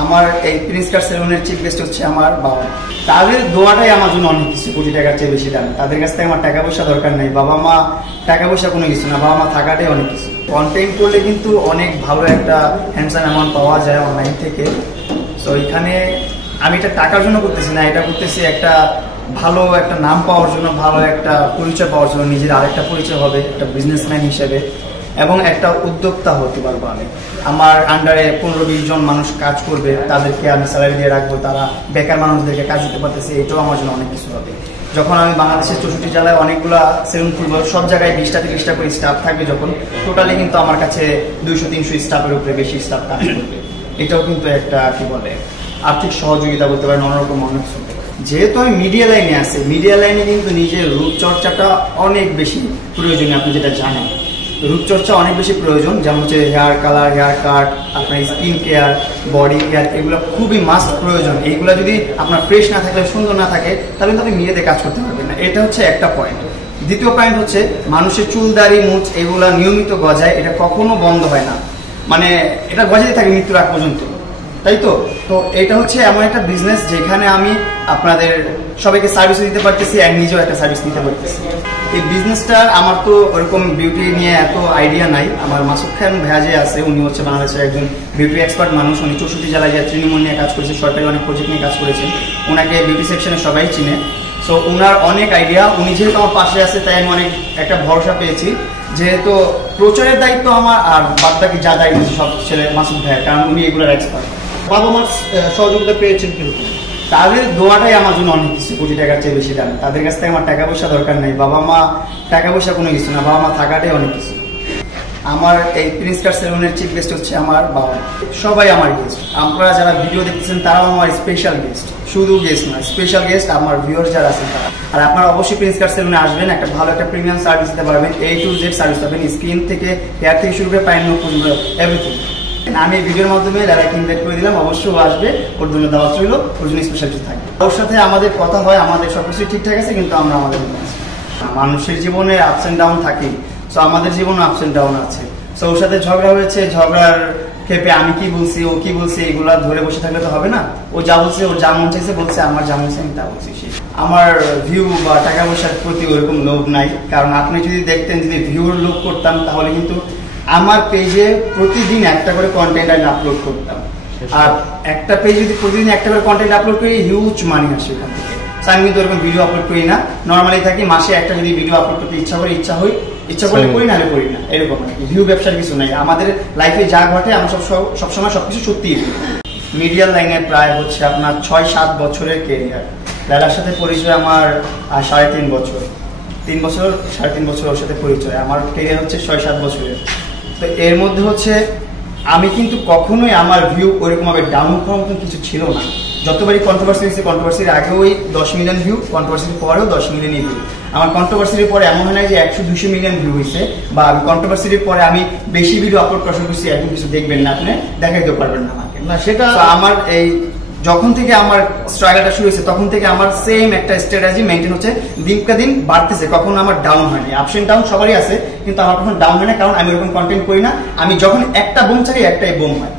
আমার এই প্রিন্স কাট সেলুনের চিফ গেস্ট হচ্ছে আমার বাবা। তাদের দোয়াটাই আমার জন্য অনেক কিছু, কোটি টাকার চেয়ে বেশি দাম। তাদের কাছ থেকে আমার টাকা পয়সা দরকার নেই, বাবা মা টাকা পয়সা কোনো কিছু না, বাবা মা থাকাটাই অনেক কিছু। কন্টেন্ট করলে কিন্তু অনেক ভালো একটা হ্যান্ডসাম অ্যামাউন্ট পাওয়া যায় অনলাইন থেকে। সো এখানে আমি এটা টাকার জন্য করতেছি না, এটা করতেছি একটা ভালো একটা নাম পাওয়ার জন্য, ভালো একটা পরিচয় পাওয়ার জন্য। নিজের আরেকটা পরিচয় হবে একটা বিজনেসম্যান হিসেবে, এবং একটা উদ্যোক্তা হতে পারবো আমি। আমার আন্ডারে 15-20 জন মানুষ কাজ করবে, তাদেরকে আমি স্যালারি দিয়ে রাখবো, তারা বেকার মানুষদেরকে কাজ দিতে পারতেছে, এটাও আমার জন্য অনেক কিছু হবে। যখন আমি বাংলাদেশের 64 জেলায় অনেকগুলা সেলুন খুলবো, সব জায়গায় 20-30টা করে স্টাফ থাকবে, যখন টোটালি কিন্তু আমার কাছে 200-300 স্টাফের উপরে বেশি স্টাফ কাজ করবে। এটাও কিন্তু একটা কি বলে আর্থিক সহযোগিতা বলতে পারেন, অন্যরকম অনেক কিছু। যেহেতু আমি মিডিয়া লাইনে আছি, মিডিয়া লাইনে কিন্তু নিজের রূপচর্চাটা অনেক বেশি প্রয়োজনীয়। আপনি যেটা জানেন, রূপচর্চা অনেক বেশি প্রয়োজন, যেমন হচ্ছে হেয়ার কালার, হেয়ার কাট, আপনার স্কিন কেয়ার, বডি কেয়ার, এগুলো খুবই মাস্ট প্রয়োজন। এইগুলো যদি আপনার ফ্রেশ না থাকে, সুন্দর না থাকে, তাহলে কিন্তু আপনি মিডিয়াতে কাজ করতে পারবেন না। এটা হচ্ছে একটা পয়েন্ট। দ্বিতীয় পয়েন্ট হচ্ছে মানুষের চুল, দাড়ি, মুছ এগুলা নিয়মিত গজায়, এটা কখনো বন্ধ হয় না, মানে এটা গজাতে থাকে মৃত্যুর আগ পর্যন্ত, তাই তো। তো এটা হচ্ছে এমন একটা বিজনেস যেখানে আমি আপনাদের সবাইকে সার্ভিস দিতে পারতেছি আর নিজেও একটা সার্ভিস নিতে পারতেছি। এই বিজনেসটা আমার তো ওরকম বিউটি নিয়ে এত আইডিয়া নাই। আমার মাসুদ খান ভাইয়া যে আছে, উনি হচ্ছে বাংলাদেশের একজন বিউটি এক্সপার্ট মানুষ। উনি 64 জেলায় তৃণমূল নিয়ে কাজ করেছেন, সরকারি অনেক প্রজেক্ট নিয়ে কাজ করেছেন, ওনাকে বিউটি সেকশনে সবাই চিনে। সো ওনার অনেক আইডিয়া, উনি যেহেতু আমার পাশে আছে তাই আমি অনেক একটা ভরসা পেয়েছি। যেহেতু প্রচারের দায়িত্ব আমার, আর বাদ বাকি যা দায়িত্ব সব ছেলে মাসুদ ভাইয়ের, কারণ উনি এগুলোর এক্সপার্ট। বাবা মার সহযোগিতা পেয়েছেন কিরকম? তাদের দোয়াটাই আমার জন্য অনেক কিছু, কোটি টাকার চেয়ে বেশি দাম। তাদের কাছ থেকে আমার টাকা পয়সা দরকার নেই, বাবা মা টাকা পয়সা কোনো কিছু না, বাবা মা থাকাটাই অনেক কিছু। আমার এই প্রিন্স কাট সেলুনের চিফ গেস্ট হচ্ছে আমার বাবা। সবাই আমার গেস্ট, আপনারা যারা ভিডিও দেখতেছেন তারাও আমার স্পেশাল গেস্ট, শুধু গেস্ট না, স্পেশাল গেস্ট আমার ভিউয়ার্স যারা আছেন তারা। আর আপনারা অবশ্যই প্রিন্স কাট সেলুনে আসবেন, একটা ভালো একটা প্রিমিয়াম সার্ভিস দিতে পারবেন। A to Z সার্ভিস পাবেন, স্কিন থেকে, হেয়ার থেকে শুরু করে পায়ের নখ পর্যন্ত এভরিথিং। আমি এই ভিডিওর মাধ্যমে লাইক ইনভাইট করে দিলাম, অবশ্যই আসবে, ওর জন্য দাওয়াত রইল, ওর জন্য স্পেশাল কিছু থাকবে। ওর সাথে আমাদের কথা হয়, আমাদের সবকিছু ঠিকঠাক আছে, কিন্তু আমরা আমাদের মানুষের জীবনে আপস এন্ড ডাউন থাকি। সো আমাদের জীবনে আপস এন্ড ডাউন আছে। সো ওর সাথে ঝগড়া হয়েছে, ঝগড়ার ক্ষেপে আমি কি বলছি, ও কি বলছে, এগুলা ধরে বসে থাকলে তো হবে না। ও যা বলছে, ওর যা মন চাইছে বলছে, আমার যা মন চাইছে আমি তা বলছি। আমার ভিউ বা টাকা পয়সার প্রতি ওরকম লোভ নাই, কারণ আপনি যদি দেখতেন, যদি ভিউর লোভ করতাম তাহলে কিন্তু আমার পেজে প্রতিদিন একটা করে কন্টেন্ট আমি আপলোড করতাম। আর একটা পেজ যদি প্রতিদিন একটা করে কন্টেন্ট আপলোড করি, হিউজ মানি আসে ওখান থেকে। আমি কিন্তু ওরকম ভিডিও আপলোড করি না, নর্মালি থাকি। মাসে একটা যদি ভিডিও আপলোড করতে ইচ্ছা করলে করি, নাহলে করি না, এরকম আর কি। ভিউ ব্যবসার কিছু নাই, আমাদের লাইফে যা ঘটে আমরা সবসময় সবকিছু সত্যি। মিডিয়ার লাইনে প্রায় হচ্ছে আপনার 6-7 বছরের কেরিয়ার। লাইলার সাথে পরিচয় আমার 3.5 বছর, 3 বছর 3.5 বছর ওর সাথে পরিচয়। আমার কেরিয়ার হচ্ছে 6-7 বছরের। তো এর মধ্যে হচ্ছে আমি কিন্তু কখনোই আমার ভিউ ওইরকম ভাবে ডাউন করার মতন কিছু ছিল না। যতবারই কন্ট্রোভার্সি হয়েছে, কন্ট্রোভার্সির আগেও ওই 10 মিলিয়ন ভিউ, কন্ট্রোভার্সির পরেও 10 মিলিয়ন ভিউ। আমার কন্ট্রোভার্সির পরে এমন হয় না যে 100-200 মিলিয়ন ভিউ হয়েছে, বা কন্ট্রোভার্সির পরে আমি বেশি ভিডিও আপলোড করা শুরু করছি, এখন কিছু দেখবেন না, আপনি দেখাইতে পারবেন না আমাকে না। সেটা আমার এই যখন থেকে আমার স্ট্রাগলটা শুরু হয়েছে, তখন থেকে আমার সেম একটা স্ট্র্যাটেজি মেনটেন হচ্ছে, দিনকে দিন বাড়তেছে, কখনো আমার ডাউন হয়নি। আপস এন্ড ডাউন সবারই আছে, কিন্তু আমার কখনো ডাউন হয় না, কারণ আমি ওরকম কন্টেন্ট করি না। আমি যখন একটা বোম চাই, একটাই বোম হয়।